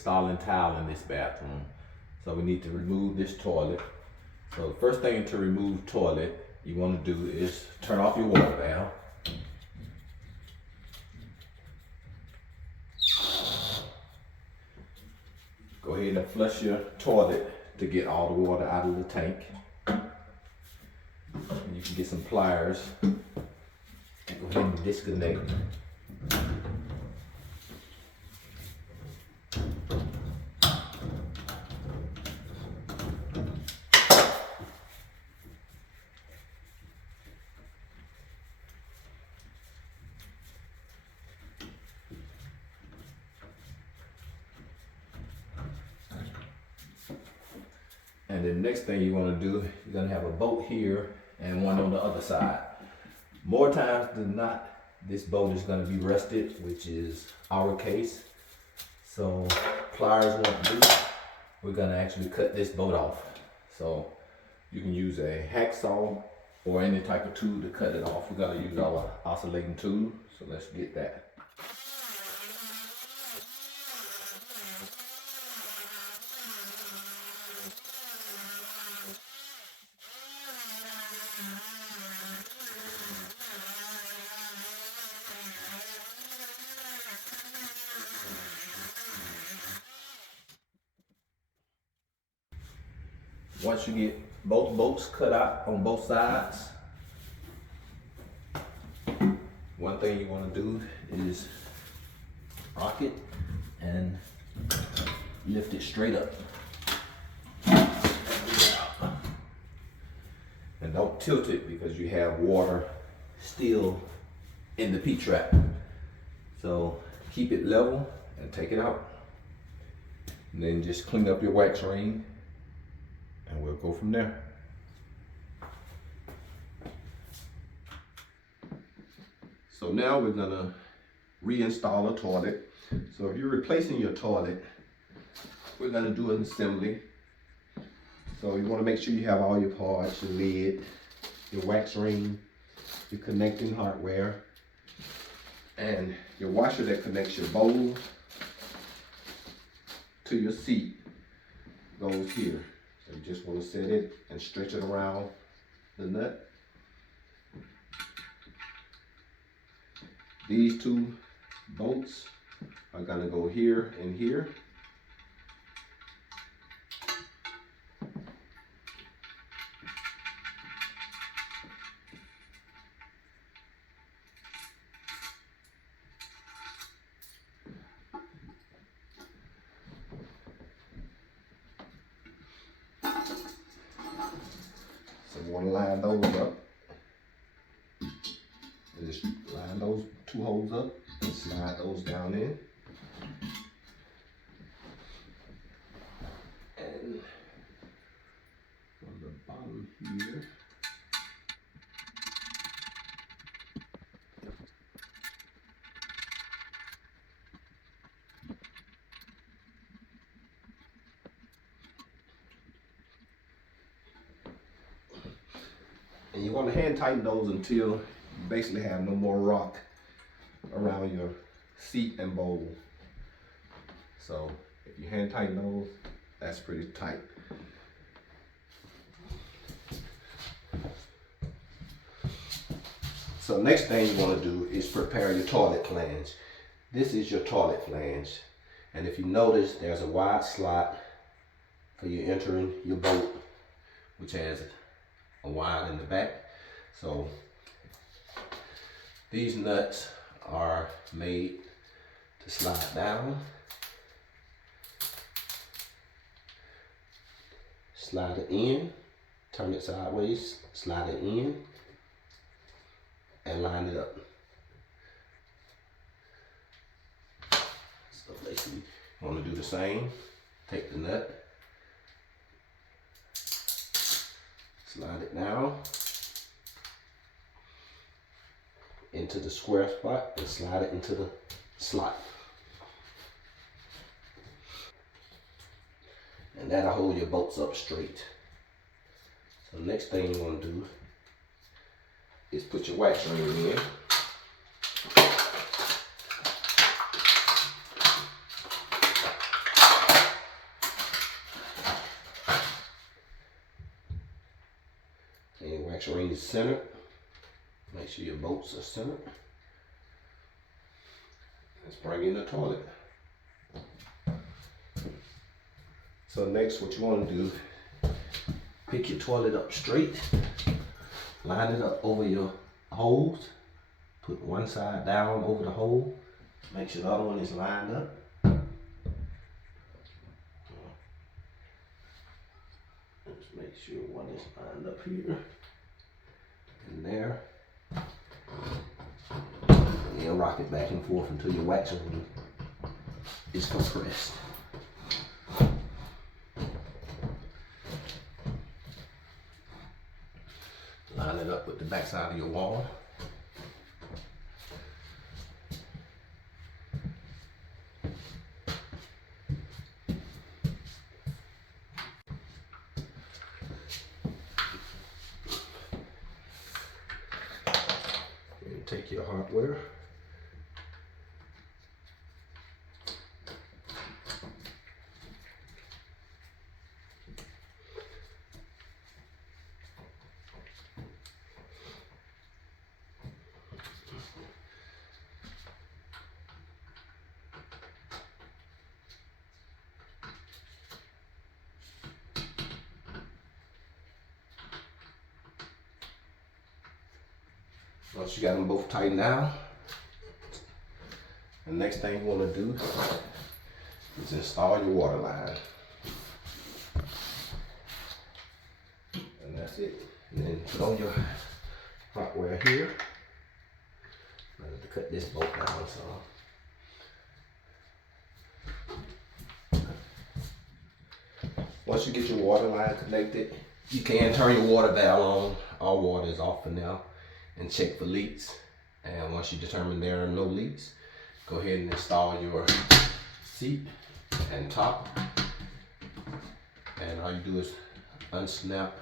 installing tile in this bathroom. So we need to remove this toilet. So the first thing to remove toilet you want to do is turn off your water valve. Go ahead and flush your toilet to get all the water out of the tank. And you can get some pliers and go ahead and disconnect. And the next thing you want to do, you're going to have a bolt here and one on the other side. More times than not, this bolt is going to be rusted, which is our case. So pliers won't do. We're going to actually cut this bolt off. So you can use a hacksaw or any type of tool to cut it off. We're going to use our oscillating tool. So let's get that. Once you get both bolts cut out on both sides, one thing you want to do is rock it and lift it straight up. And don't tilt it because you have water still in the P-trap. So keep it level and take it out. And then just clean up your wax ring and we'll go from there. So now we're gonna reinstall a toilet. So if you're replacing your toilet, we're gonna do an assembly. So you wanna make sure you have all your parts, your lid, your wax ring, your connecting hardware, and your washer that connects your bowl to your seat goes here. So you just want to set it and stretch it around the nut. These two bolts are going to go here and here. So we want to line those up. And just line those two holes up and slide those down in. And from the bottom here, and you want to hand tighten those until you basically have no more rock around your seat and bowl. So if you hand tighten those, that's pretty tight. So next thing you want to do is prepare your toilet flange. This is your toilet flange. And if you notice, there's a wide slot for you entering your bolt, which has a wide in the back. So these nuts are made to slide down, slide it in, turn it sideways, slide it in, and line it up. So basically, you want to do the same. Take the nut, slide it down into the square spot and slide it into the slot. And that'll hold your bolts up straight. So next thing you want to do is put your wax ring in. Wax ring is centered. Make sure your bolts are centered. Let's bring in the toilet. So next, what you want to do, pick your toilet up straight, line it up over your holes, put one side down over the hole, make sure the other one is lined up. Just make sure one is lined up here and there. And then rock it back and forth until your wax ring is compressed. Line it up with the back side of your wall. And take your hardware. Once you got them both tightened down, the next thing you want to do is install your water line. And that's it. And then put on your hardware here. I have to cut this bolt down some. Once you get your water line connected, you can turn your water valve on. All water is off for now. And check for leaks. And once you determine there are no leaks, go ahead and install your seat and top. And all you do is unsnap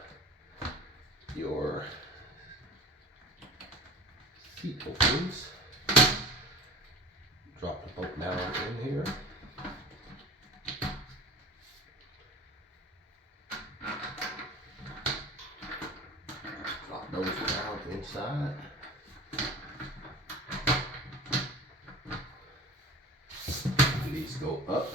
your seat openings. Drop the bolt down in here. Drop those down inside. These go up.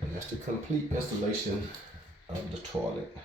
And that's the complete installation of the toilet.